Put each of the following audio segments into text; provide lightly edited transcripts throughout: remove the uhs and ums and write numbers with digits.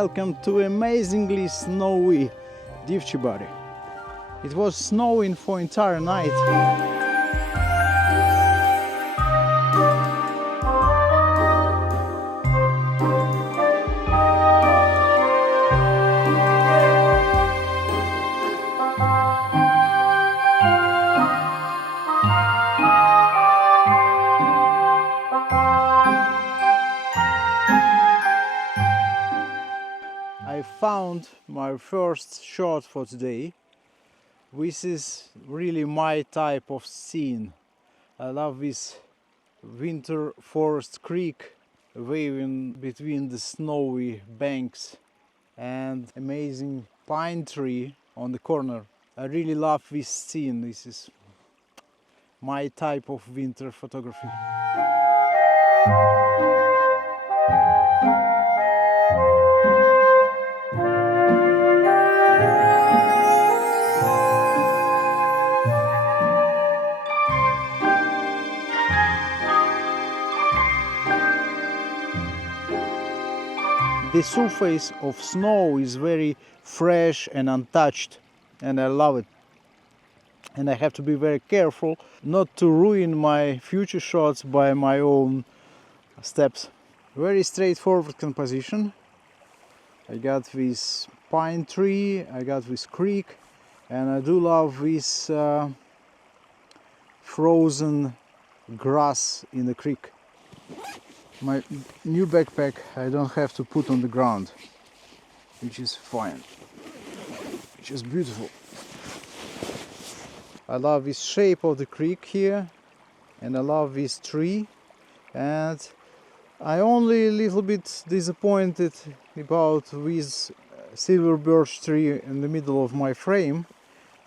Welcome to amazingly snowy Divchibari. It was snowing for entire night. I found my first shot for today. This is really my type of scene. I love this winter forest creek waving between the snowy banks and amazing pine tree on the corner. I really love this scene. This is my type of winter photography. The surface of snow is very fresh and untouched, and I love it. And I have to be very careful not to ruin my future shots by my own steps. Very straightforward composition. I got this pine tree, I got this creek, and I do love this frozen grass in the creek. My new backpack I don't have to put on the ground, which is fine, which is beautiful. I love this shape of the creek here, and I love this tree, and I only a little bit disappointed about this silver birch tree in the middle of my frame,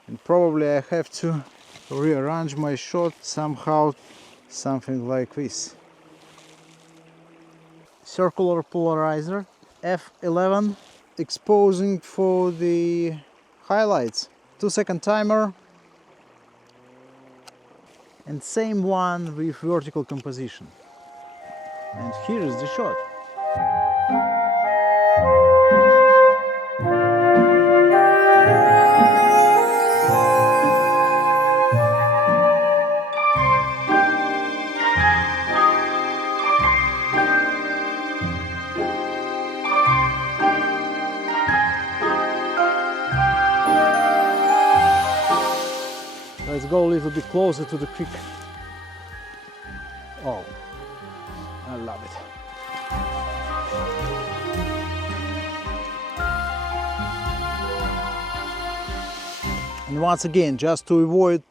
and probably I have to rearrange my shot somehow, something like this. Circular polarizer f11 exposing for the highlights, 2-second timer, and same one with vertical composition. And here is the shot. Let's go a little bit closer to the creek. Oh, I love it. And once again, just to avoid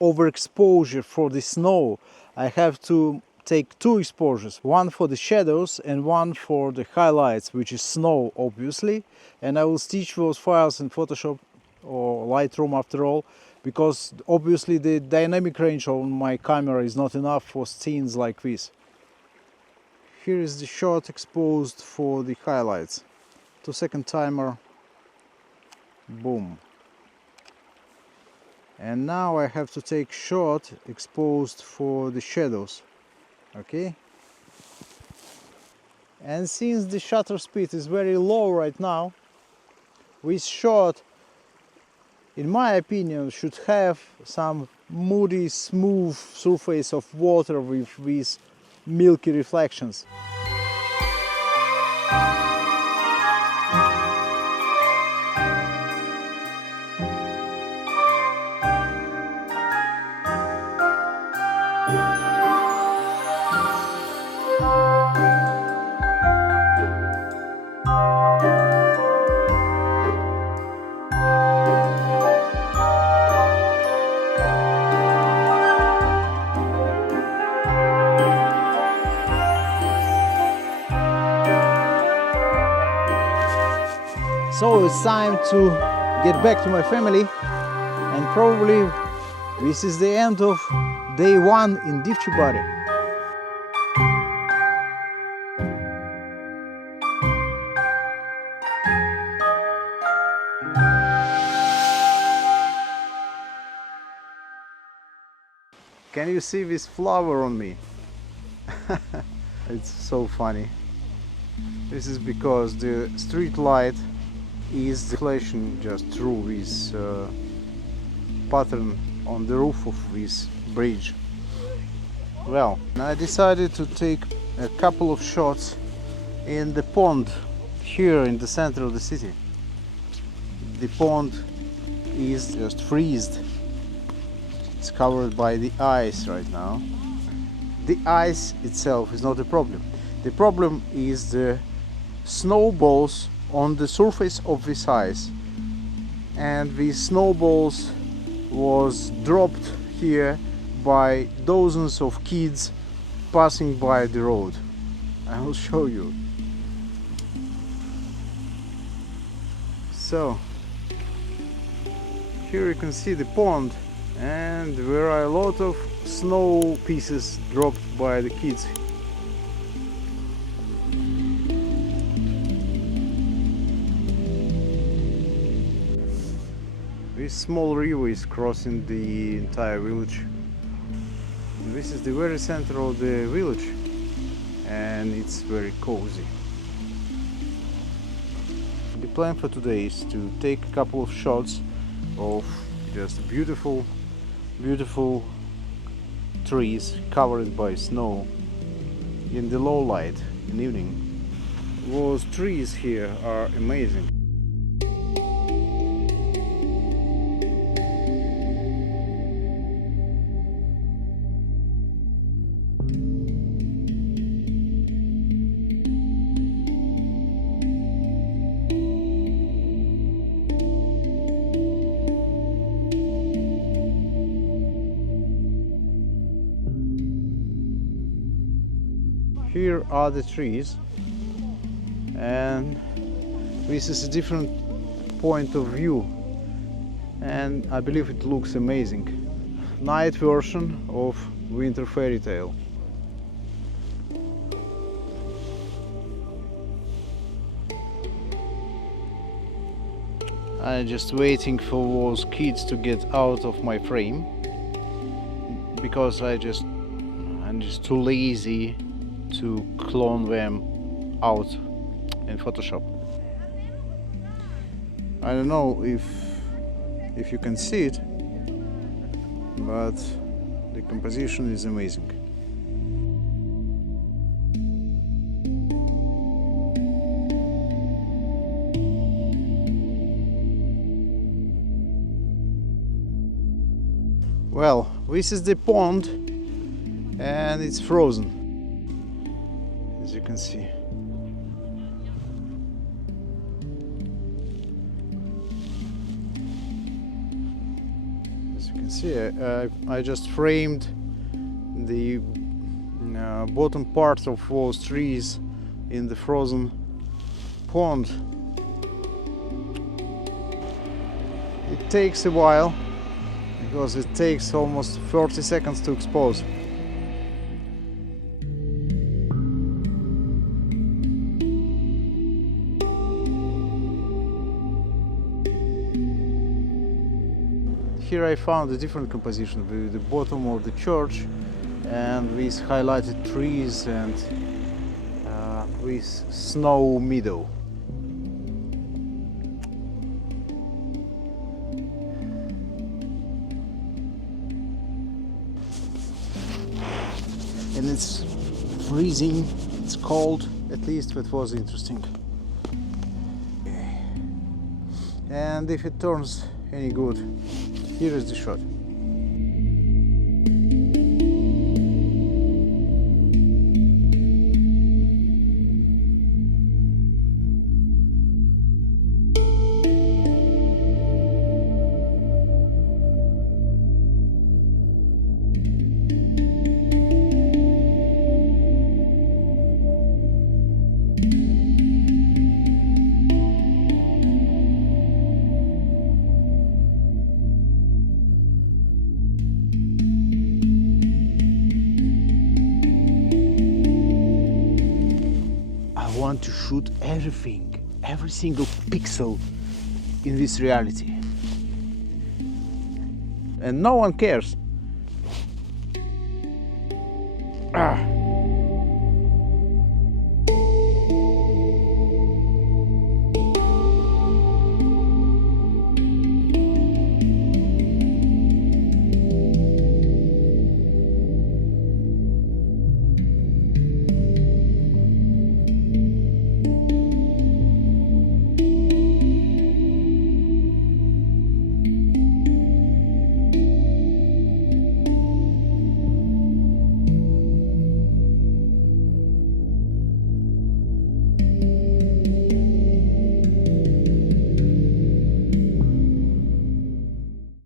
overexposure for the snow, I have to take two exposures, one for the shadows and one for the highlights, which is snow obviously, and I will stitch those files in Photoshop or Lightroom after all, because obviously the dynamic range on my camera is not enough for scenes like this. Here is the shot exposed for the highlights. 2-second timer. Boom. And now I have to take shot exposed for the shadows. Okay? And since the shutter speed is very low right now, this shot, in my opinion, should have some moody, smooth surface of water with these milky reflections. So it's time to get back to my family, and probably this is the end of day one in Divchibari. Can you see this flower on me? It's so funny. This is because the street light is flashing just through this pattern on the roof of this bridge. Well, I decided to take a couple of shots in the pond here in the center of the city. The pond is just freezed. It's covered by the ice right now. The ice itself is not a problem. The problem is the snowballs on the surface of this ice, and these snowballs was dropped here by dozens of kids passing by the road. I will show you. So here you can see the pond, and there are a lot of snow pieces dropped by the kids. This small river is crossing the entire village. This is the very center of the village, and it's very cozy. The plan for today is to take a couple of shots of just beautiful trees covered by snow in the low light in the evening. Those trees here are amazing. Here are the trees, and this is a different point of view, and I believe it looks amazing. Night version of Winter Fairy Tale. I'm just waiting for those kids to get out of my frame, because I'm just too lazy to clone them out in Photoshop. I don't know if you can see it, but the composition is amazing. Well, this is the pond, and it's frozen, as you can see. As you can see, I just framed the bottom part of those trees in the frozen pond. It takes a while, because it takes almost 30 seconds to expose. Here I found a different composition with the bottom of the church and these highlighted trees and with snow meadow. And it's freezing, it's cold, at least that was interesting. And if it turns any good, here is the shot. I want to shoot everything, every single pixel in this reality. And no one cares.